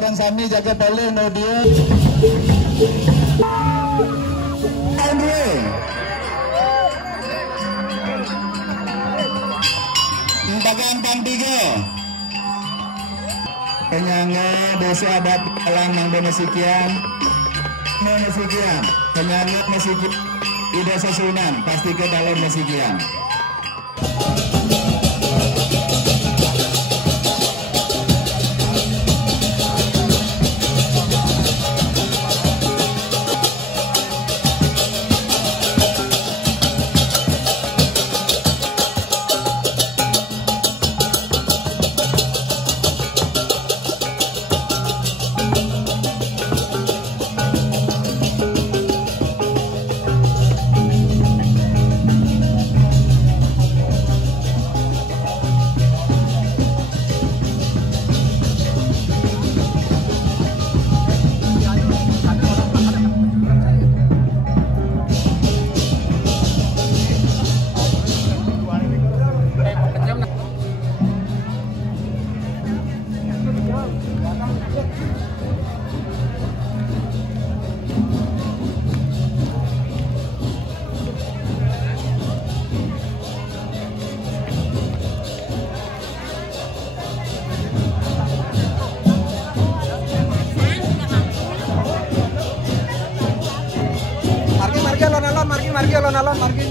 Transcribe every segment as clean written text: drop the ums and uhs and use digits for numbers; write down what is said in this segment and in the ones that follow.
bareng Sami jaga pole Nodio. Andre. Bagan Pantiga. Penyangga desa adat alang nang benesikian. Benesikian. Penyangga mesikian. Ida Sasunan pasti ke dalam mesikian. Margi alon-alon margi.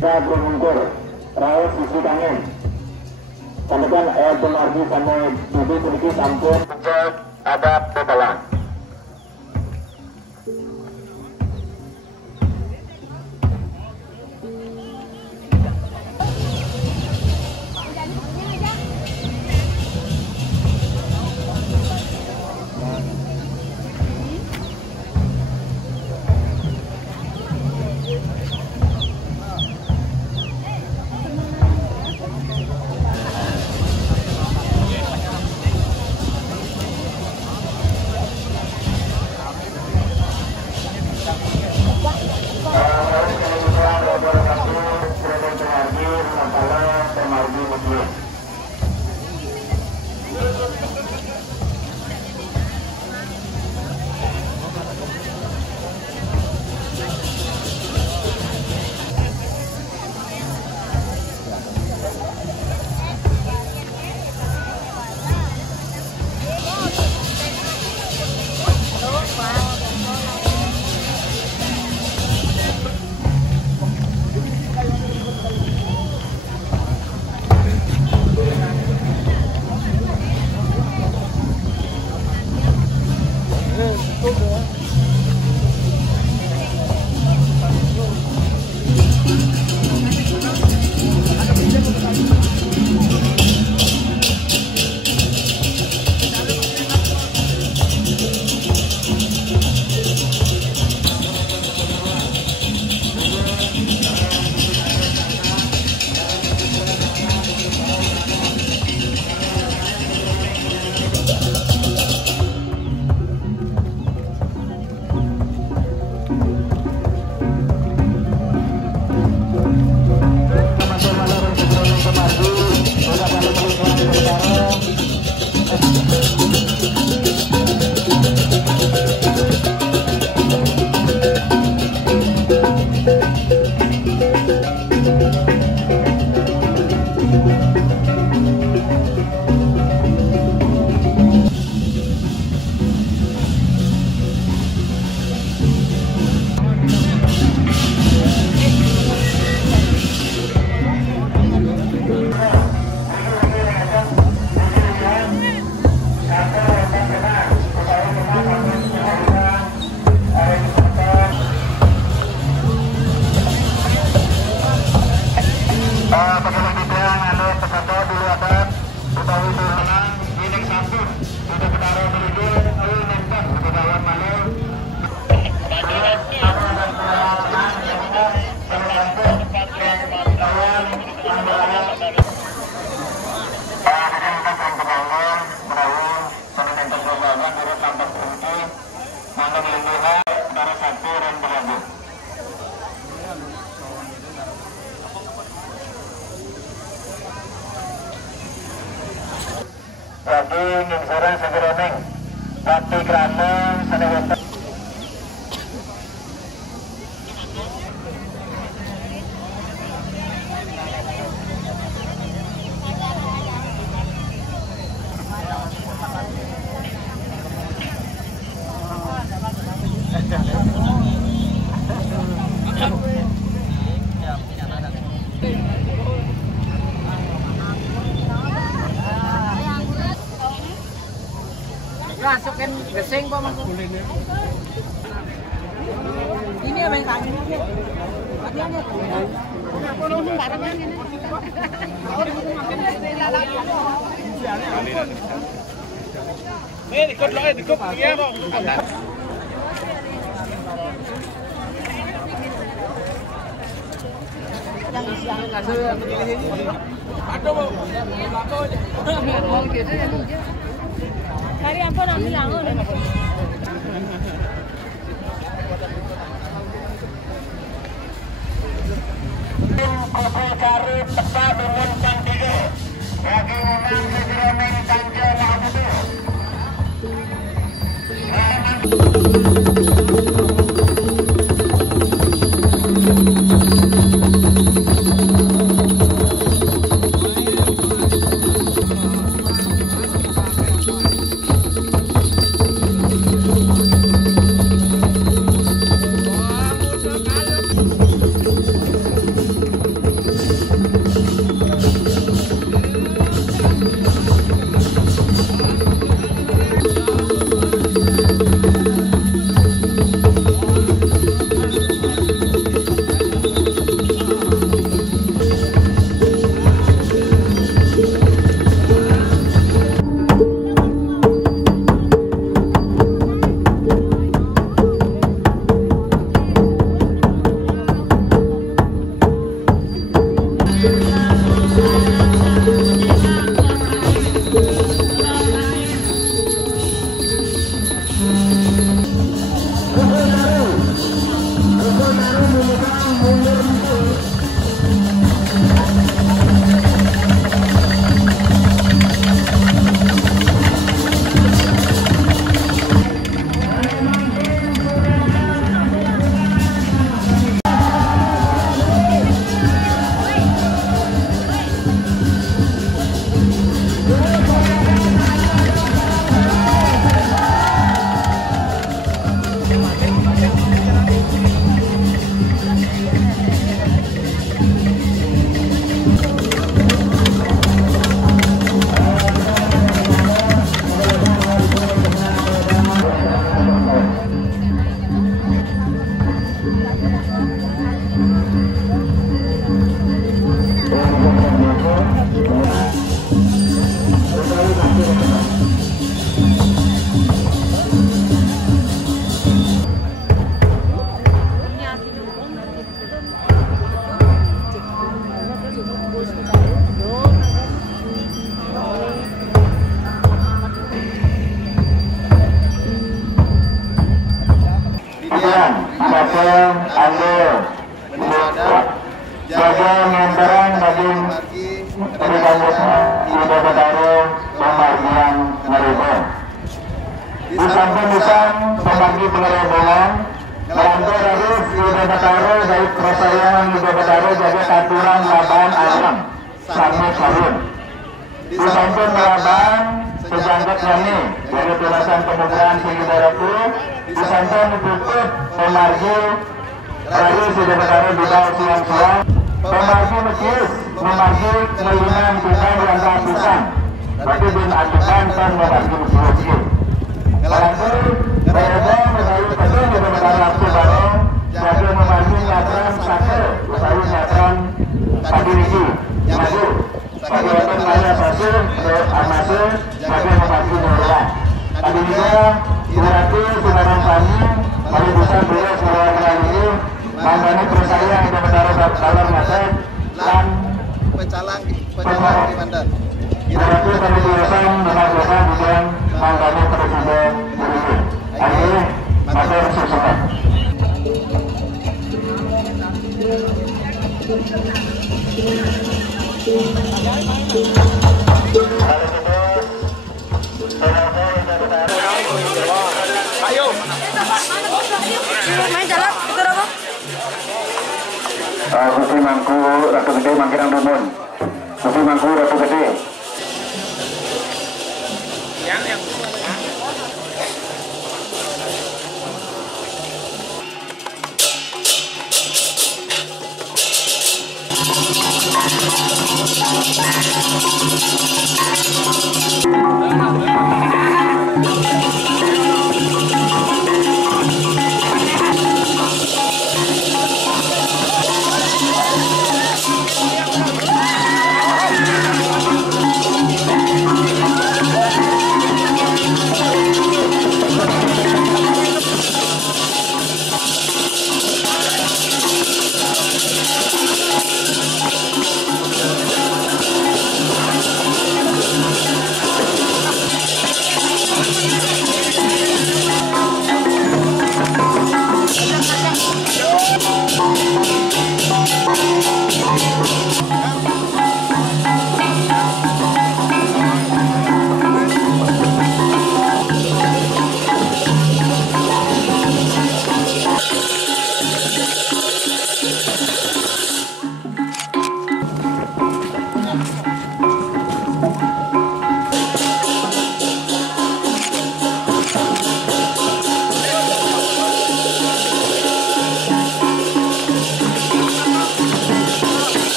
Berungkur, raut sisi tangan. Sampaikan Margi sama Bibi sedikit sampun cek ada pedalan. Lagi ngingsuran segeroning tapi kerana sana masukin gesing kok mas. Ini apa yang tadi? Ikut iya kok. Aduh, mau gitu ya. Cari ampun ambil angin. Koko cari peta dengan pantiga. Bagi menang sejeroning tanja Mahmudud. perhatian, Kapten Andel, jaga ngantaran bagi perikanya Ida Betaro Pemargian Ngaribo. Disampaikan pembagi pengerobohan Lantai harus Ida Betaro dari persayangan Ida Betaro jaga aturan laban alam Sami Karun. Disampaikan laban sejangkat kami dari tulasan kemudian tinggi darahku disampaikan ditutup pemargi Rayu Ida Betaro di bawah siang-siang pemargi mekis memargi melinan bukan yang ratusan tapi bin atukan dan memargi mekis Lantai berada melalui betul Ida Betaro waktu bareng jadi memargi nyatran sake usaha nyatran pagi lagi maju bagi orang kaya satu amase bagi memargi nurah tadi juga berarti saudara kami mari bisa beliau seluruh ini mandani persaya Ida Betaro dalam masa dan pecalang di Mandan. berarti kami biasan mengajukan dengan mandani presiden ini ini matur susukan. Ayo. Main jalan, ikut apa? Gusti Mangku Ratu Gede Mangkirang Dumun. Gusti Mangku Ratu Gede. Yang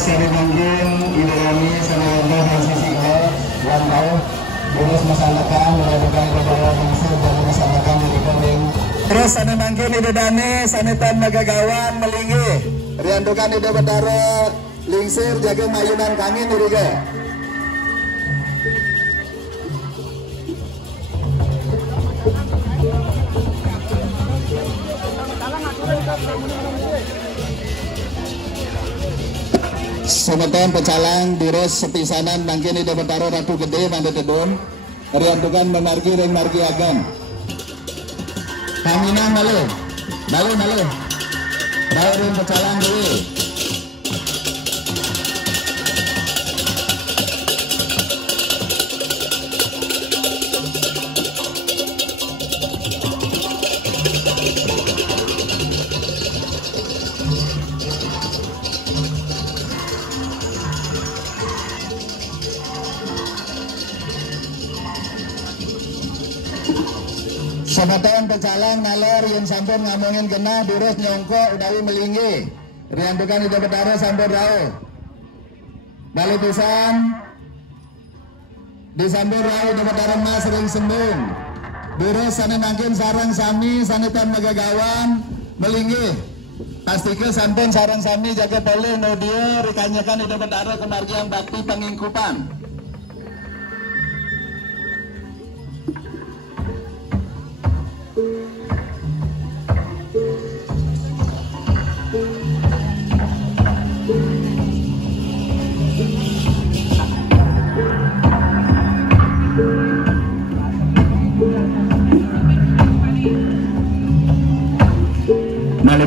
sari mungkin ide kami sebenarnya dari sisi kalau yang tahu terus masyarakat melakukan kepada bangsa dan masyarakat dari terus sana mungkin ide dane sanetan magagawan melinggi riantukan ide betara lingsir jaga mayunan kangin iriga. Semeton pecalang diros sepisanan mangkin ide betara ratu gede mande tedon riantukan memargi ring margi agam kaminang malu ring pecalang dewi. Semeton pecalang nalor yang sampun ngomongin kena durus nyongko udawi melinggi riantukan ide betara sampun rau balik pisan disambur rau ide betara mas ring sembung durus sana mangkin sarang sami sanetan magagawan melinggi pastikan sampun sarang sami jaga pole no dia rekanyakan ide betara kemargian bakti pengingkupan.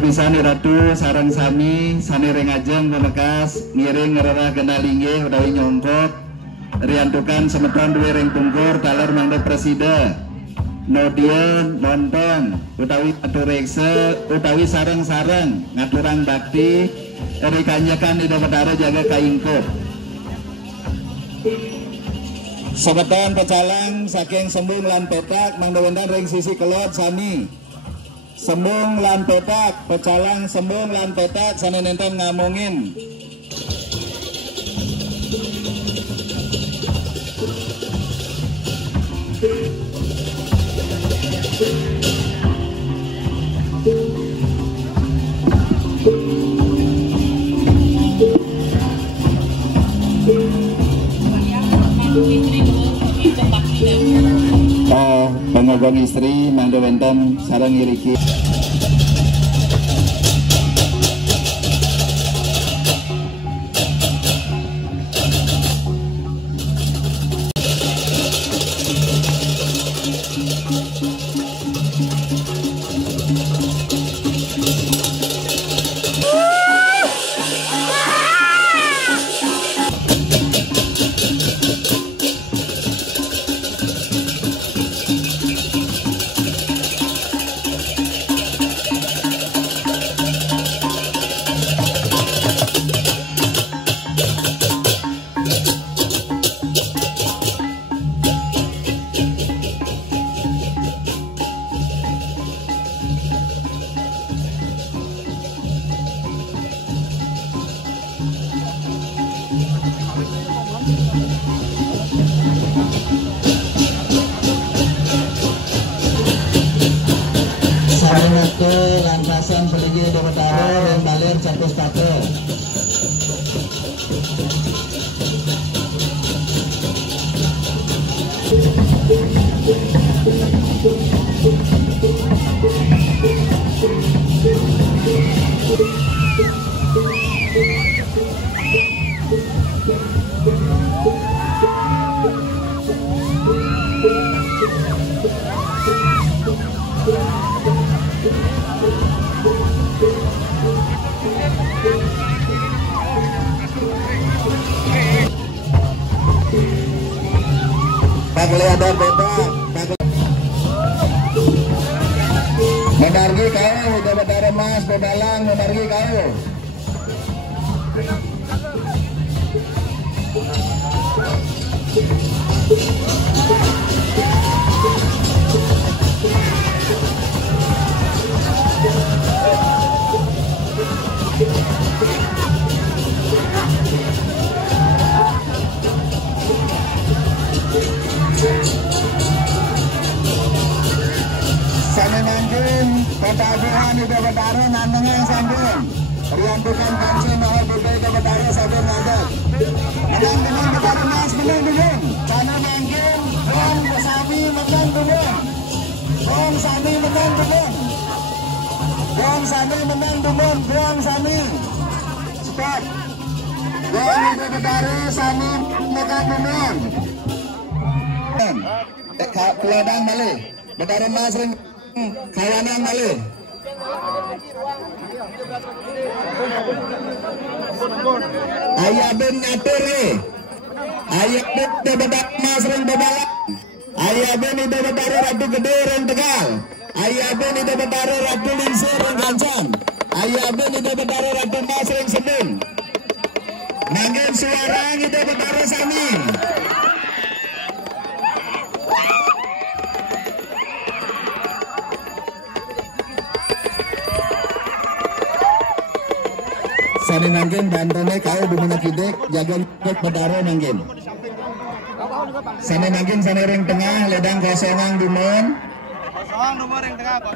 Pisani ratu sarang sami sani rengajeng menekas ngiring ngererah genalingge udawi nyongkok riantukan semeton duwe ring tungkur talar mangde preside nodian lontong utawi aturekse utawi sarang-sarang ngaturang bakti dari kanjakan ide betara jaga kaingkup semeton pecalang saking sembung lan petak mangde wendan ring sisi kelot sami sembung lan petak pecalang sembung lan petak sana nenten ngamongin pengagong istri mangde wenten sarang iriki lantasan peligi ide betara dan balir capus pate ada bebas menargi kau udah betara mas bebalang menargi kau Petabuhan Ida Betara nandengan sambung. Riantukan kunci mahal budaya Ida Betara sambung ngadat. Menang dengan Betara Mas menang dengan. Sana mangkin, Bong Sami menang dengan. Bong Sami menang dengan. Bong Sami menang dengan. Bong Sami. Stop. Bong Ida Betara Sami menang dengan. Keladang balik. Betara Mas ring kawanan balik. Ayah ben ngatur ayah ben Betara Mas ring bebalak. Ayah ben Ida Betara Ratu Gede ring Tegal. Ayah ben Ida Betara Ratu Lingsir ring Gancan. Ayah ben Ida Betara Ratu Mas ring Senin. Mangin suara Ida Betara Sami. Sani nangkin bantone kau dimana kidek jaga ikut Betara nangkin. Sani nangkin sani ring tengah ledang kosongan dumon.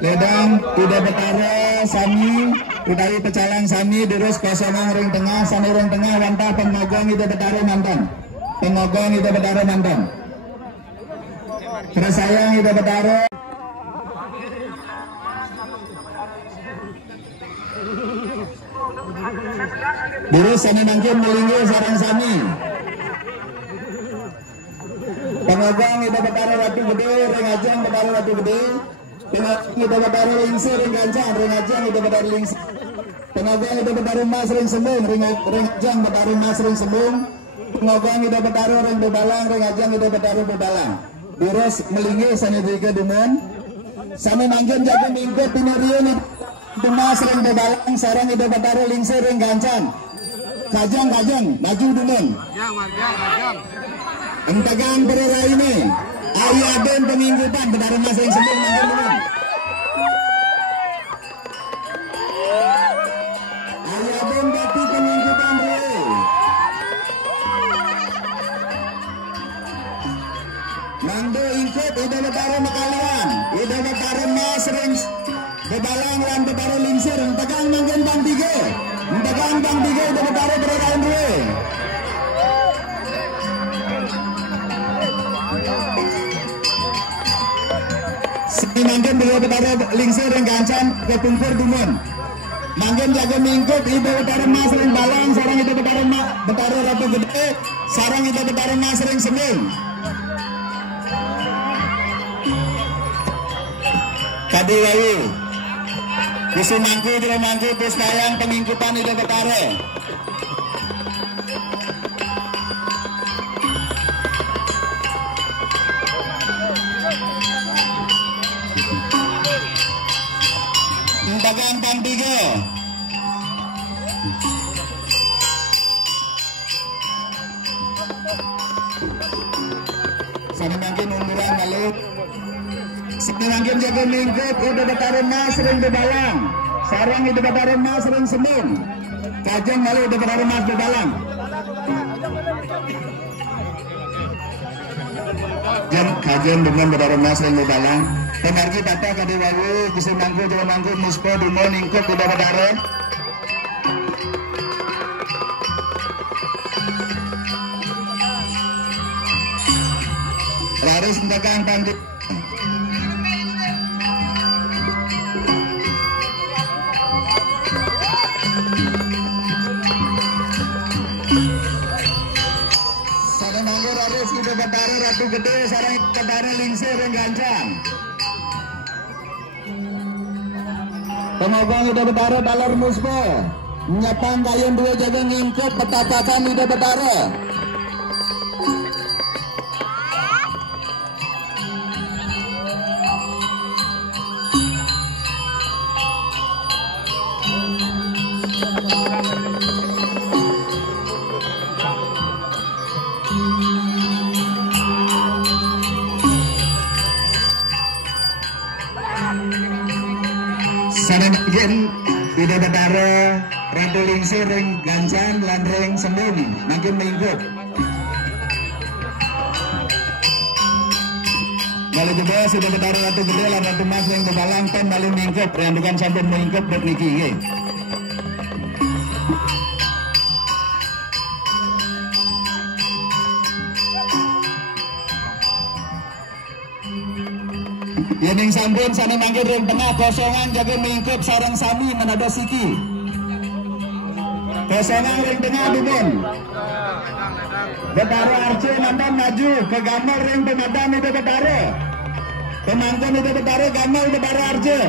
Ledang Ida Betara Sami Udawi Pecalang Sami terus kosongan ring tengah sani ring tengah wantah pengogong Ida Betara mantan. Pengogong Ida Betara mantan. Terus sayang Ida Betara. Terus sani nangkin melinggu sarang Sami. Pengogong Ida Betara Ratu Gede, ring ajang Betara Ratu Gede. Pengogong Ida Betara Lingsir, ring gancang, ring ajang Ida Betara Lingsir. Pengogong Ida Betara Mas ring sembung, ring ajang Betara Mas ring sembung. Pengogong Ida Betara ring bebalang, ring ajang Ida Betara bebalang. Terus melinggu sani tiga dumon. Sani nangkin jaga minggu pinariun Mas ring bebalang, sarang Ida Betara Lingsir, ring gancang. Kajang maju dumon. Entagang perera ini ayah ben pengingkutan Betara Mas ring sembung nangkin dumon. Ayah ben batu pengingkutan re. Mangdo ingkut Ida Betara Mekalian. Ida Betara Mas ring bebalang lan Betara Lingsir. Entagang nangkin bang tiga. Entagang bang tiga Ida Betara perera re. Manggen Ida Betara Lingsir ring gancan ke pungkur dumon. Manggen jaga mingkut Ida Betara Mas ring balang sarang Ida Betara Ratu Gede sarang Ida Betara Mas ring Senin. Kadiwayu Kusumangku Diromangku Puspayang pengingkutan Ida Betara. Tagang pang tiga. Sana mungkin unduran balik. Sana mungkin jaga mingkut Ida Betara Mas ring bebalang. Sarang Ida Betara Mas ring Senin. Kajang balik Ida Betara Mas bebalang. Kajian dengan Betara Mas ring bebalang. Pengargi tata kadiwayu Kusumangku Diromangku Muspo dumon ingkut Ida Betara. Laris Entagang Pandi. Sarang manggur Laris Ida Betara Ratu Gede sarang Ida Betara Lingsir ring gancang. Pengogong Ida Betara Dalar Muspo Nyapang Gayun dua jaga ngingkut petapakan Ida Betara. Sana mungkin Ida Betara Ratu Lingsir ring gancan lan ring Senin mungkin mingkut. Balik juga sudah bertaruh ratu gede lah ratu mas yang berbalang pen balik mingkup yang bukan sampai mingkup buat niki nge. Yening sampun sana manggil ring tengah kosongan jaga mingkup sarang sami menada siki. Kosongan ring tengah dubun. Betara Arce nandan maju ke gambar ring pemadam itu betara. Pemangkon itu betara gambar betara Arce.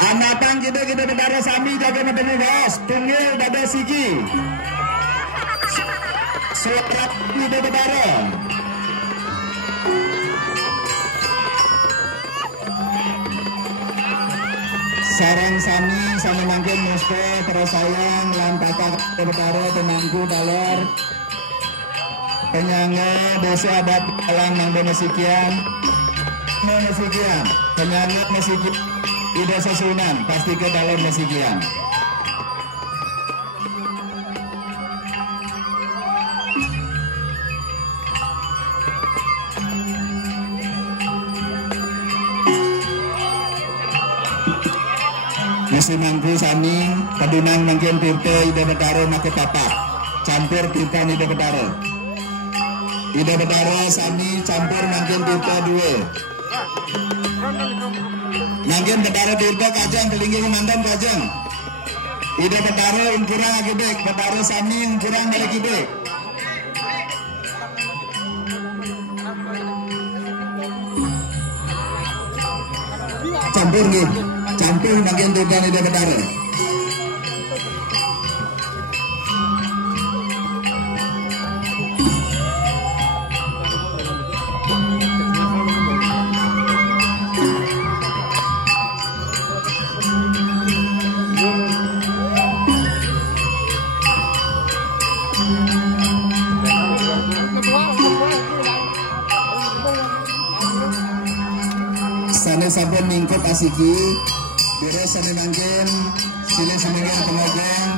Anatan kita betara sami jaga medeni gas. Tunggil dada siki. Surat itu betara. Sarang sami sama mangkin muste terusayang lantaka betara temangku dalar penyangga desa adat alang nang benesikian penyangga mesiki ida sesunan pasti ke dalam mesikian. Mesti mangku sami pedunang mungkin tirte ida betara make papak campur tirta ida betara sami campur mungkin tirta dua mungkin betara tirta kajang kelinggi mandan kajang ida betara ingkurang agedek betara sami ingkurang balik gede campur gitu campur bagian tujuan ide betara. Sana sampun mingkut asiki. Biro sani mangkin, sini semingin pengogong,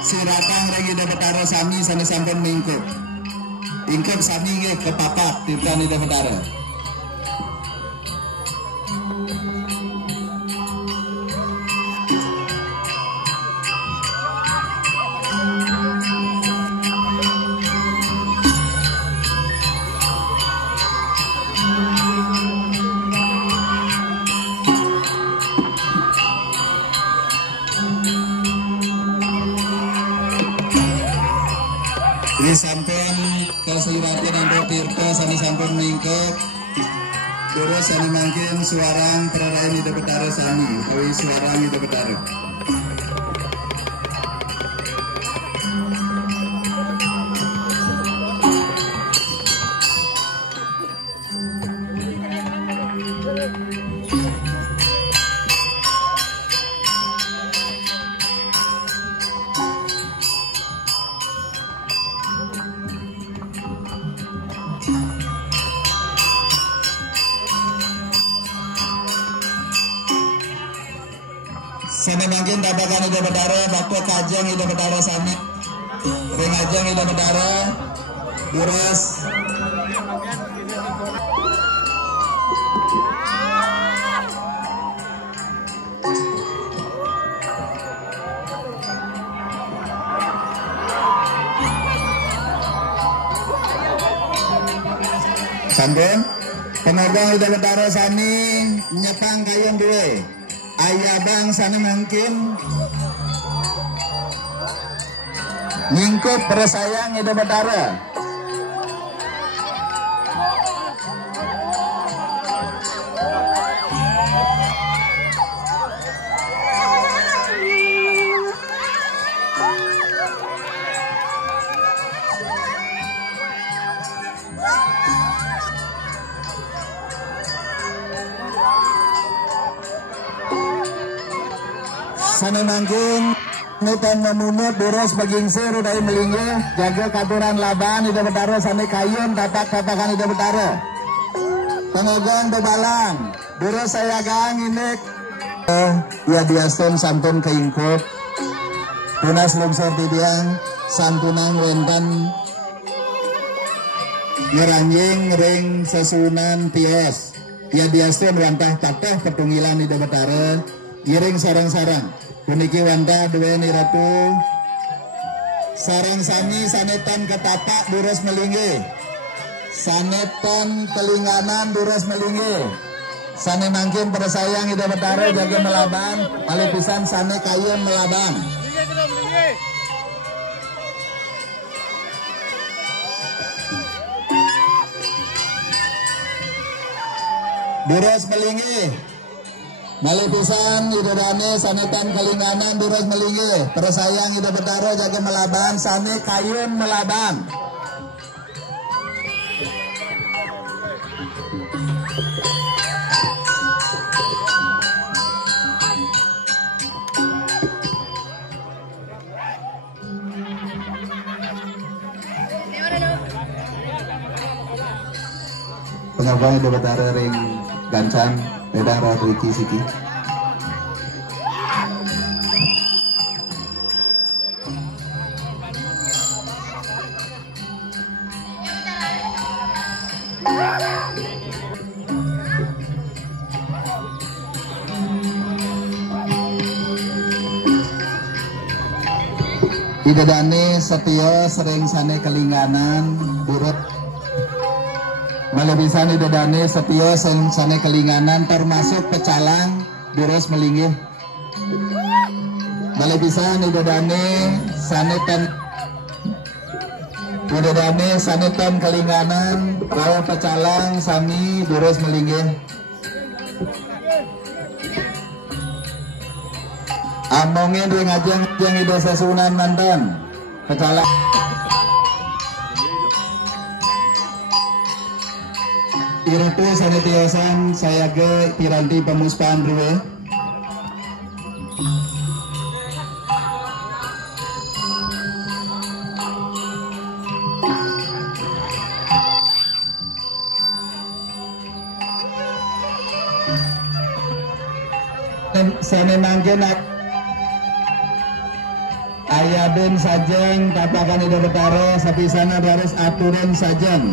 siratang lagi ida betara sami sani sampun mingkup. Ingkup sami nge ke papak, tirtan ida betara. Sampun kesiratin untuk tirta sani sampun mingkup terus sani mangkin suarang perarayan ida betara sami utawi suarang ida betara. Sana mungkin tabakan ida betara, bakwa kajang ida betara sami, ring ajang ida betara, buras. Sampun, pengagang ida betara sami nyepang kayon dua. Ayah bang sana mungkin nyingkup persayang ida betara. Sana manggung nutan memunut durus begingsir udai melingge jaga katuran laban ida betara sana kayun tapak-tapakan ida betara pengogon bebalang durus saya gang inek ya diasten santun keingkup tunas lungsor tidiang santunang wentan ngeranjing ring sesunan tios ya biasa wantah tatah petunggilan di Betara giring sarang-sarang puniki wantah dua niratu sarang sami sanetan ketapak durus melinggi sanetan kelinganan durus melinggi sane mangkin pada sayang ida Betara jaga melaban alih pisan sane kayun melaban durus melinggi malih pisan ida dane sanetan kelinganan durus melinggi pada sayang ida Betara jaga melaban sane kayun melaban pengabai ida Betara ring gancan beda rawat Riki Siki ida dane setio sering sane kelinganan durut malebisan ida dane setio sane kelinganan termasuk pecalang durus melinggih malebisan ida dane sanetan ida dane sanetan kelinganan rawa pecalang sami durus melinggih amongin ring ajang ida sesunan mantan pecalang Irute sanitiosan saya ke piranti pemuspahan ruwe. Sene mangken ayaben sajeng tapakan ida Betara sapisana harus aturan sajeng.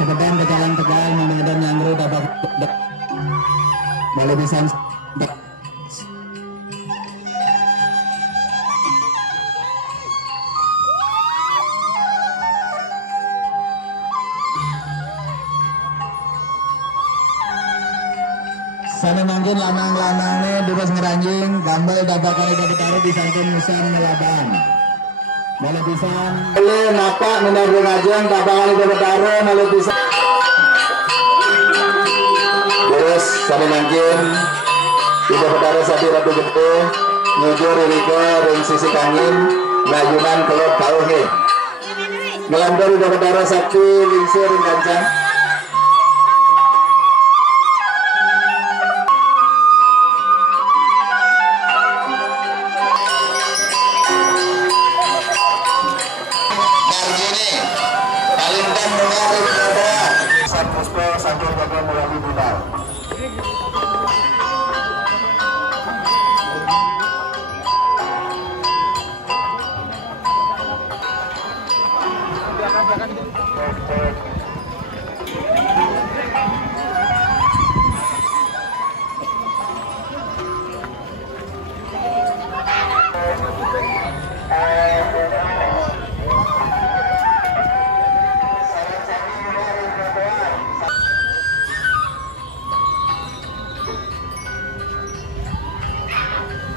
Sekedar bekalan tegal memadam nyangru dapat boleh bisa sana mangkin lanang-lanangnya durus ngeranjing gambal dapakan ida Betara disangkin musim melaban boleh bisa boleh napak menabung ajeng tapangan ida Betara boleh bisa terus sana mangkin ida Betara sapi ratu gede nyujur Rika ring sisi kangin ngayunan kelot kauhe melambar ida Betara sapi lingsir ring gancang sambil jaga melalui budal.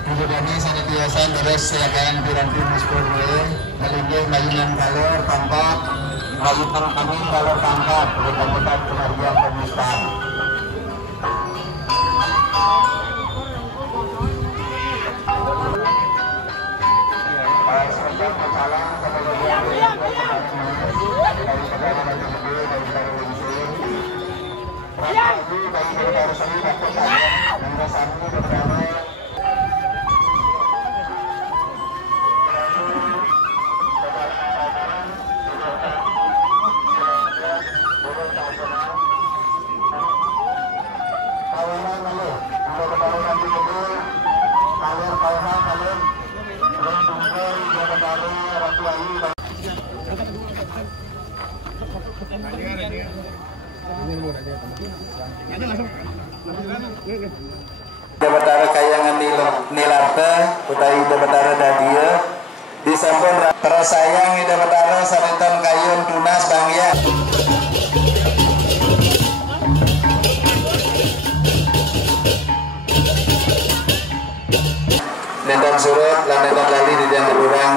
Kemudian sanitiasan terus silakan piranti muspur melinggih mayunan kalor tangkap mayunan kami kalor tangkap mudah-mudahan kebahagiaan pemirsa. Betara kayangan nilarte utawi betara dadia disampun terus sayang ida betara sariton kayun tunas bangya nendan surat lan nendan lali di dalam kurang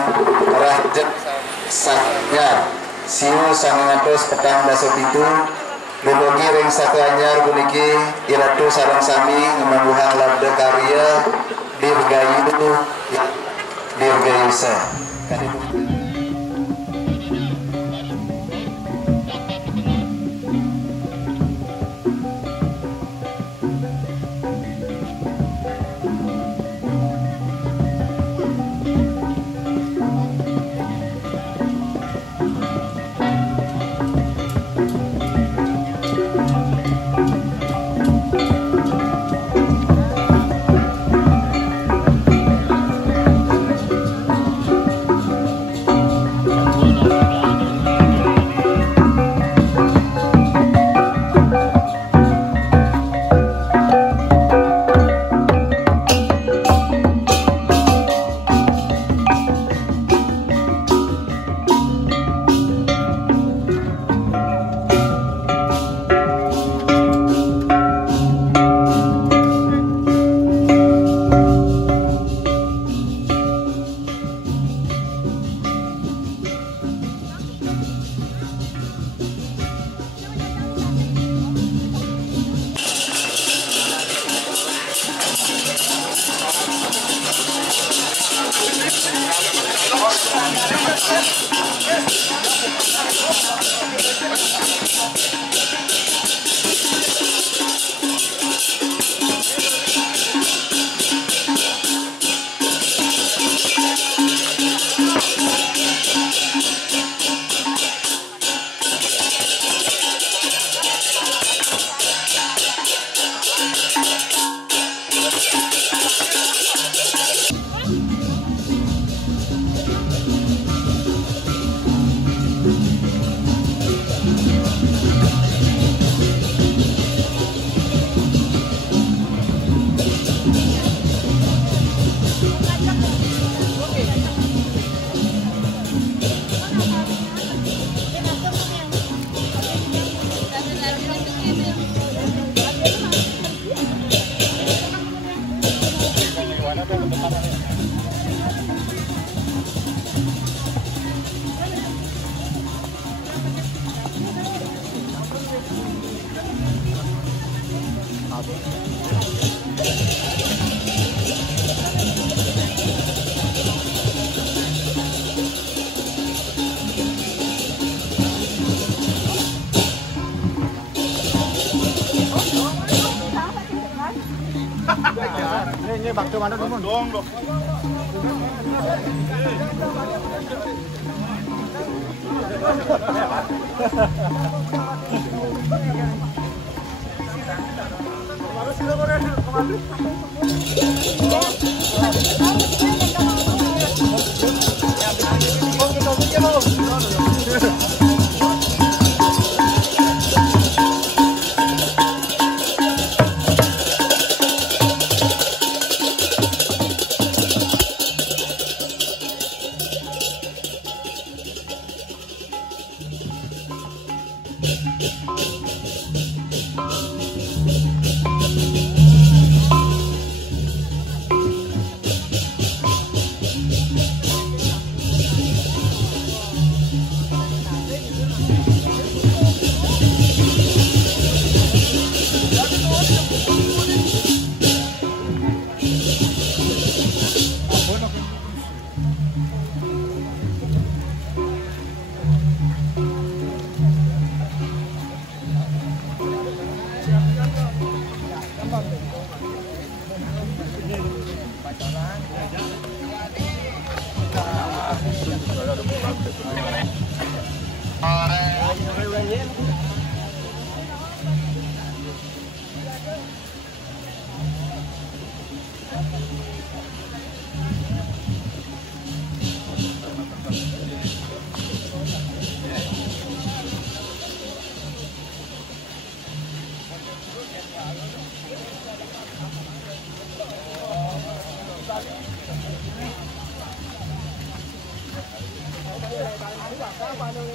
rajet saknya siu 947 Lebogi ring satu anyar puniki iratu sarang sami ngemangguhang labda karya dirgayusa. Ini bakso mana dong? Dong. Thank you.